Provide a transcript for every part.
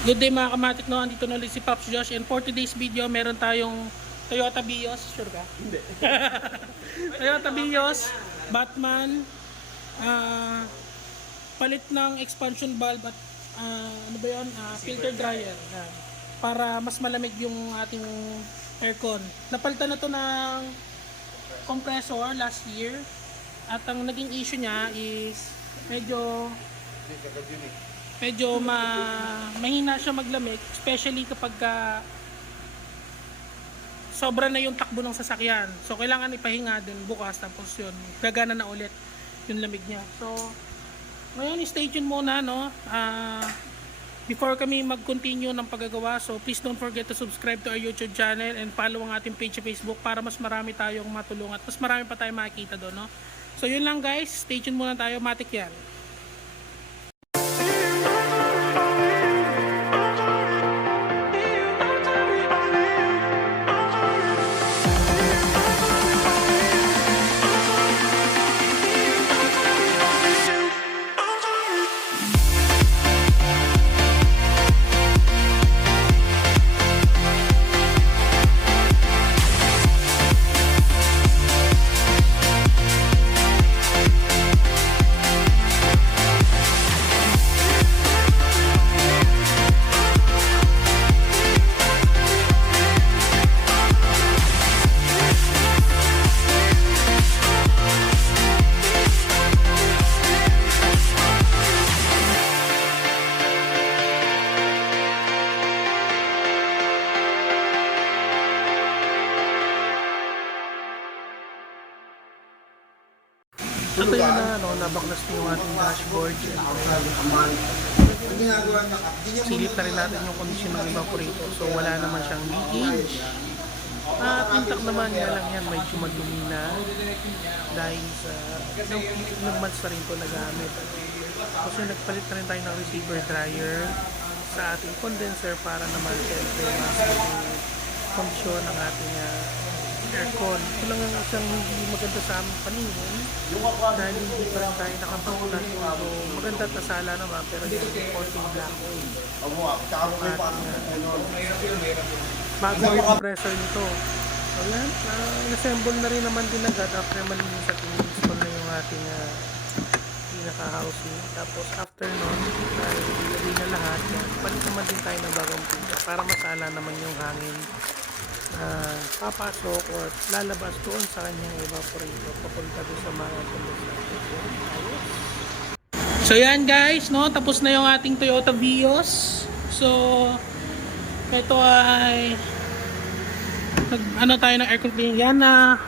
Good day mga kamatik, no? Andito na ulit si Pops Josh, and for today's video meron tayong Toyota Vios. Sure ka? Hindi. Toyota Vios, Batman, palit ng expansion valve at ano ba yun? Filter dryer. Para mas malamig yung ating aircon. Napalitan na to ng compressor last year, at ang naging issue niya is medyo mahina siya maglamig, especially kapag sobra na yung takbo ng sasakyan. So kailangan ipahinga din bukas, tapos yun gagana na ulit yung lamig niya. So ngayon stay tuned muna, no? Before kami mag-continue ng paggagawa, so please don't forget to subscribe to our YouTube channel and follow ang ating page sa Facebook para mas marami tayong matulungan at mas marami pa tayong makikita doon, no? So yun lang guys, stay tuned muna tayo, matik yan. Ito yun na, no, nabaklas na yung ating dashboard. Silip na rin natin yung kondisyon ng evaporator. So wala naman siyang leakage. At intact naman nga lang yan, medyo madumi na dahil sa ilang months na rin ito nagamit. Kasi nagpalit na rin tayo ng receiver dryer sa ating condenser para naman siyempre mas yung kondisyon ng ating aircon. Ito lang ang isang hindi maganda sa aming paningin dahil hindi pa rin tayo nakapagpunan. So maganda at nasala naman, pero yung importing black oil bago yung compressor nito. So yan, assemble na rin naman din agad after malinis at in-install na yung ating pinaka-housing. Tapos after nun, dahil ilagay na lahat yan, palit naman din tayo ng bagong pinto para masala naman yung hangin papasok or lalabas doon sa kanyang evaporator papunta doon sa mga condenser. So yan guys, no, tapos na yung ating Toyota Vios. So ito ay ano tayo ng aircon cleaning. Yan na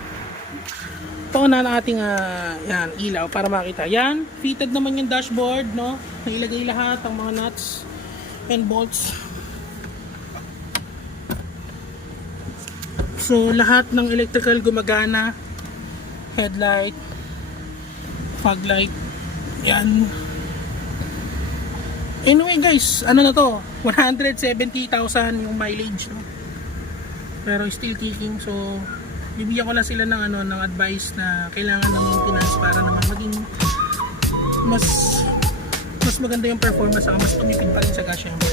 na ng ating yan, ilaw para makita. Yan, fitted naman yung dashboard, no? Nailagay lahat ang mga nuts and bolts. So lahat ng electrical gumagana, headlight, fog light, yan. Anyway guys, ano na to, 170,000 yung mileage, no? Pero still kicking. So bibigyan ko lang sila ng ng advice na kailangan ng maintenance para naman maging mas maganda yung performance at mas tumipid pa rin sa gas, syempre.